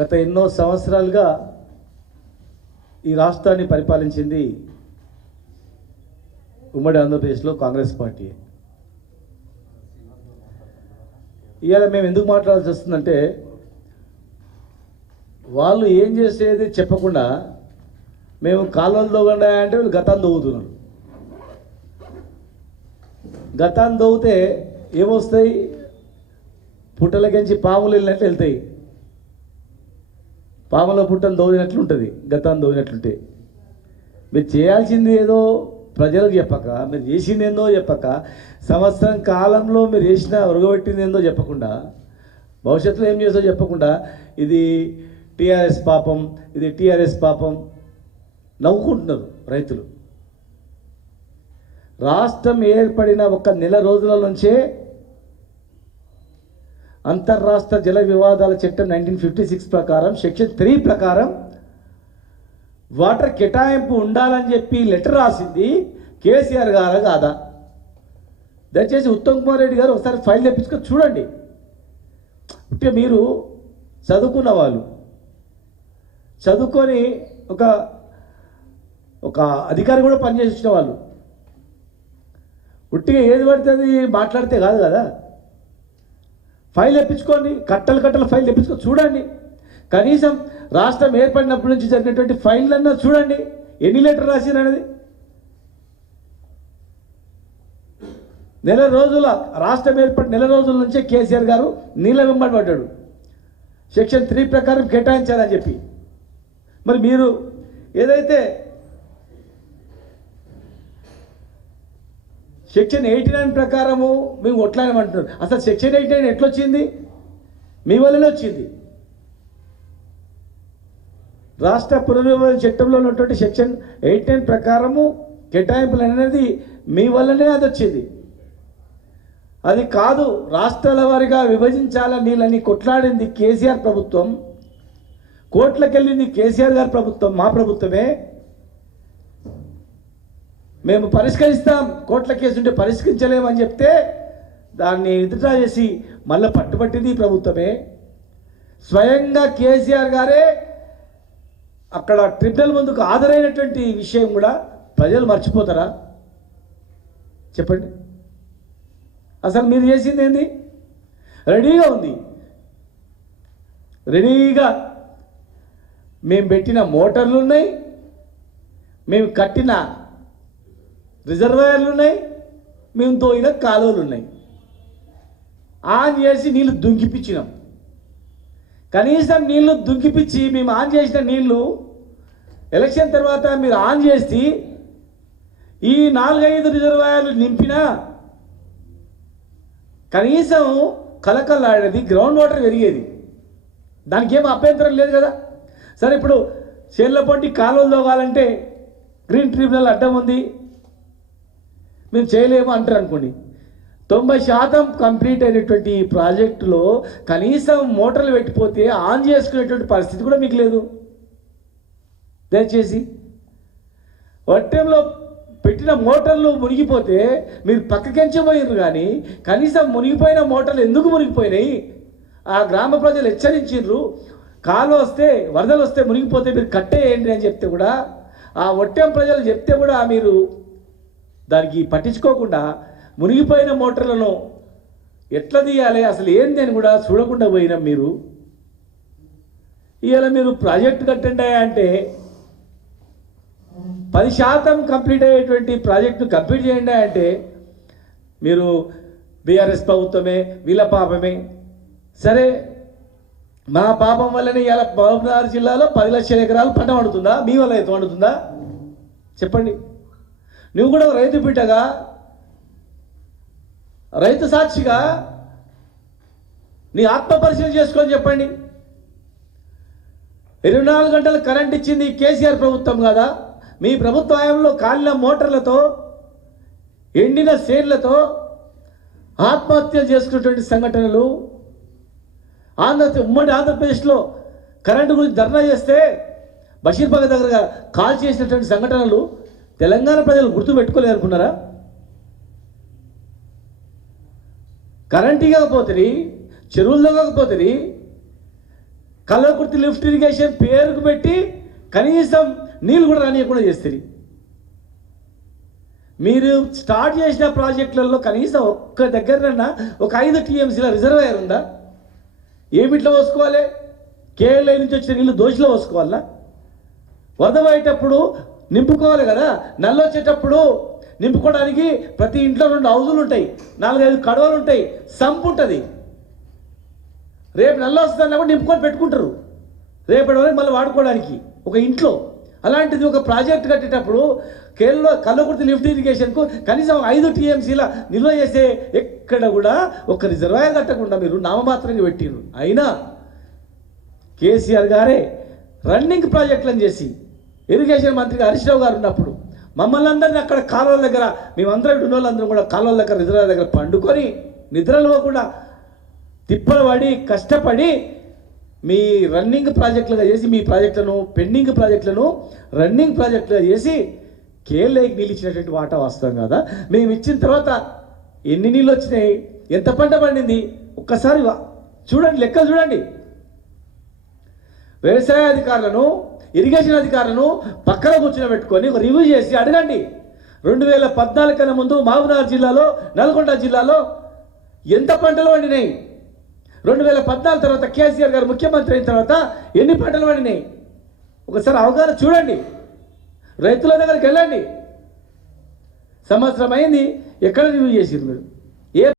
గత ఎన్నో సంవత్సరాలుగా ఈ రాష్ట్రాన్ని పరిపాలించింది ఉమ్మడి ఆంధ్రప్రదేశ్లో కాంగ్రెస్ పార్టీ. ఇవాళ మేము ఎందుకు మాట్లాడాల్సి వస్తుందంటే, వాళ్ళు ఏం చేసేది చెప్పకుండా మేము కాలువలు దోగండా అంటే వీళ్ళు గతాన్ని దోగుతున్నారు. గతాన్ని దోగితే ఏమొస్తాయి? పుట్టలకించి పాములు వెళ్ళినట్లు వెళ్తాయి. పాముల పుట్టను దోగినట్లు ఉంటుంది, గతాన్ని దోగినట్లుంటే. మీరు చేయాల్సింది ఏదో ప్రజలకు చెప్పక, మీరు చేసింది ఏందో చెప్పక, సంవత్సరం కాలంలో మీరు చేసిన ఉరగబెట్టింది ఏందో చెప్పకుండా, భవిష్యత్తులో ఏం చేసో చెప్పకుండా, ఇది టీఆర్ఎస్ పాపం, ఇది టీఆర్ఎస్ పాపం నవ్వుకుంటున్నారు రైతులు. రాష్ట్రం ఏర్పడిన ఒక నెల రోజుల నుంచే అంతర్రాష్ట్ర జల వివాదాల చట్టం 1956 ప్రకారం సెక్షన్ 3 ప్రకారం వాటర్ కేటాయింపు ఉండాలని చెప్పి లెటర్ రాసింది కేసీఆర్ గారు కాదా? దయచేసి ఉత్తమ్ కుమార్ రెడ్డి గారు ఒకసారి ఫైల్ తెప్పించుకొని చూడండి. అంటే మీరు చదువుకున్న వాళ్ళు, చదువుకొని ఒక అధికారి కూడా పనిచేసి వచ్చిన వాళ్ళు, ఉట్టిగా ఏది పడుతుంది మాట్లాడితే కాదు కదా. ఫైల్ తెప్పించుకోండి, కట్టలు ఫైల్ తెప్పించుకొని చూడండి. కనీసం రాష్ట్రం ఏర్పడినప్పటి నుంచి జరిగినటువంటి ఫైల్ అన్నా చూడండి, ఎన్ని లెటర్ రాసిరనేది. రాష్ట్రం ఏర్పడిన నెల రోజుల నుంచే కేసీఆర్ గారు నీళ్ళ వెంబడి పడ్డాడు సెక్షన్ 3 ప్రకారం కేటాయించాలని చెప్పి. మరి మీరు ఏదైతే సెక్షన్ 89 ప్రకారము మేము కొట్లాడమంటున్నారు. అసలు సెక్షన్ 89 ఎట్లొచ్చింది? మీ వల్లనే వచ్చింది. రాష్ట్ర పునర్విభజన చట్టంలో ఉన్నటువంటి సెక్షన్ 89 ప్రకారము కేటాయింపులు అనేది మీ వల్లనే అది వచ్చింది. అది కాదు, రాష్ట్రాల వారిగా విభజించాలని నీళ్ళని కొట్లాడింది కేసీఆర్ ప్రభుత్వం, కోర్టులకు కేసీఆర్ గారి ప్రభుత్వం, మా ప్రభుత్వమే. మేము పరిష్కరిస్తాం, కోర్టుల కేసు ఉంటే పరిష్కరించలేమని చెప్తే దాన్ని విత్డ్రా చేసి మళ్ళీ పట్టుబట్టింది ప్రభుత్వమే. స్వయంగా కేసీఆర్ గారే అక్కడ ట్రిబ్యునల్ ముందుకు హాజరైనటువంటి విషయం కూడా ప్రజలు మర్చిపోతారా? చెప్పండి. అసలు మీరు చేసింది ఏంది? రెడీగా ఉంది, రెడీగా మేము పెట్టిన మోటార్లు ఉన్నాయి, మేము కట్టిన రిజర్వాయర్లు ఉన్నాయి, మేము తోయిన కాలువలు ఉన్నాయి. ఆన్ చేసి నీళ్ళు దుంకిపించినాం. కనీసం నీళ్లు దుంకిపించి మేము ఆన్ చేసిన నీళ్లు ఎలక్షన్ తర్వాత మీరు ఆన్ చేసి ఈ 4-5 రిజర్వాయర్లు నింపినా కనీసం కలకల్లాడేది, గ్రౌండ్ వాటర్ పెరిగేది. దానికి ఏం అభ్యంతరం లేదు కదా. సరే, ఇప్పుడు చేళ్లపొంటి కాలువలు తోగాలంటే గ్రీన్ ట్రిబ్యునల్ అడ్డం ఉంది, మేము చేయలేము అంటారు అనుకోండి. 90% కంప్లీట్ అయినటువంటి ఈ ప్రాజెక్టులో కనీసం మోటార్లు పెట్టిపోతే ఆన్ చేసుకునేటువంటి పరిస్థితి కూడా మీకు లేదు. దయచేసి వట్టంలో పెట్టిన మోటార్లు మునిగిపోతే మీరు పక్కకెంచబోయారు, కానీ కనీసం మునిగిపోయిన మోటార్లు ఎందుకు మునిగిపోయినాయి ఆ గ్రామ ప్రజలు హెచ్చరించారు. కాలు వస్తే, వరదలు వస్తే మునిగిపోతే మీరు కట్టేయండి అని చెప్తే కూడా, ఆ వట్టెం ప్రజలు చెప్తే కూడా మీరు దానికి పట్టించుకోకుండా మునిగిపోయిన మోటార్లను ఎట్లా తీయాలి, అసలు ఏంది అని కూడా చూడకుండా పోయినాం మీరు. ఇవాళ మీరు ప్రాజెక్టు కట్టండి అంటే 10% కంప్లీట్ అయ్యేటువంటి ప్రాజెక్టు కంప్లీట్ చేయండి అంటే మీరు బీఆర్ఎస్ ప్రభుత్వమే, వీళ్ళ పాపమే. సరే, మా పాపం వల్లనే ఇవాళ మహబూబ్నగర్ జిల్లాలో 10 లక్షల ఎకరాలు పంట పండుతుందా? మీ వల్ల అయితే పండుతుందా? చెప్పండి. నువ్వు కూడా రైతు బిడ్డగా, రైతు సాక్షిగా నీ ఆత్మ పరిశీలన చేసుకొని చెప్పండి. 24 గంటలు కరెంట్ ఇచ్చింది కేసీఆర్ ప్రభుత్వం కదా? మీ ప్రభుత్వ హయాంలో కాలిన మోటార్లతో, ఎండిన సేన్లతో ఆత్మహత్యలు చేసుకున్నటువంటి సంఘటనలు, ఉమ్మడి ఆంధ్రప్రదేశ్లో కరెంటు గురించి ధర్నా చేస్తే బషీర్బాగ్ దగ్గర కాల్ చేసినటువంటి సంఘటనలు తెలంగాణ ప్రజలు గుర్తుపెట్టుకోలేదు అనుకున్నారా? కరెంట్ ఇవ్వకపోతే, చెరువులు తవ్వకపోతే, కల్వకుర్తి లిఫ్ట్ ఇరిగేషన్ పేరుకు పెట్టి కనీసం నీళ్ళు కూడా రానియకుండా చేస్తుంది. మీరు స్టార్ట్ చేసిన ప్రాజెక్టులలో కనీసం ఒక్క దగ్గరన్నా ఒక 5 టీఎంసీల రిజర్వాయర్ ఉందా? ఏమిట్లో పోసుకోవాలి? కేఎల్ఐ నుంచి వచ్చిన నీళ్ళు దోషిలో పోసుకోవాలా? వరద పోయేటప్పుడు నింపుకోవాలి కదా. నల్ల వచ్చేటప్పుడు నింపుకోవడానికి ప్రతి ఇంట్లో 2 హౌజులు ఉంటాయి, 4-5 కడవలు ఉంటాయి, సంపు ఉంటుంది. రేపు నల్ల వస్తుందన్నా కూడా నింపుకొని పెట్టుకుంటారు రేపటి వరకు మళ్ళీ వాడుకోవడానికి ఒక ఇంట్లో. అలాంటిది ఒక ప్రాజెక్ట్ కట్టేటప్పుడు కల్వకుర్తి లిఫ్ట్ ఇరిగేషన్కు కనీసం 5 టీఎంసీల నిల్వ చేసే ఎక్కడ కూడా ఒక రిజర్వాయర్ కట్టకుండా మీరు నామమాత్రంగా పెట్టిర్రు. అయినా కేసీఆర్ గారే రన్నింగ్ ప్రాజెక్టులను చేసి ఇరిగేషన్ మంత్రిగా హరీష్ రావు గారు ఉన్నప్పుడు మమ్మల్ని అందరినీ అక్కడ కాలువల దగ్గర, మేమందరం ఉన్న వాళ్ళందరం కూడా కాలువల దగ్గర రిజర్వాయర్ దగ్గర పండుకొని నిద్రలో కూడా తిప్పలు పడి కష్టపడి మీ రన్నింగ్ ప్రాజెక్టులుగా చేసి మీ ప్రాజెక్టులను పెండింగ్ ప్రాజెక్టులను రన్నింగ్ ప్రాజెక్టులుగా చేసి కేఎల్ఐకి నీళ్ళు ఇచ్చినటువంటి వాటా వాస్తవం కదా. మేము ఇచ్చిన తర్వాత ఎన్ని నీళ్ళు వచ్చినాయి, ఎంత పంట పండింది ఒక్కసారి చూడండి, లెక్కలు చూడండి. వ్యవసాయ అధికారులను ఇరిగేషన్ అధికారులను పక్కన కూర్చోబెట్టుకొని ఒక రివ్యూ చేసి అడగండి. 2014 కన్నా ముందు మహబూబ్నగర్ జిల్లాలో, నల్గొండ జిల్లాలో ఎంత పంటలు పండినాయి, 2014 తర్వాత కేసీఆర్ గారు ముఖ్యమంత్రి అయిన తర్వాత ఎన్ని పంటలు పండినాయి ఒకసారి అవగాహన చూడండి. రైతుల దగ్గరికి వెళ్ళండి. సంవత్సరం అయింది, ఎక్కడ రివ్యూ చేసిరు మీరు?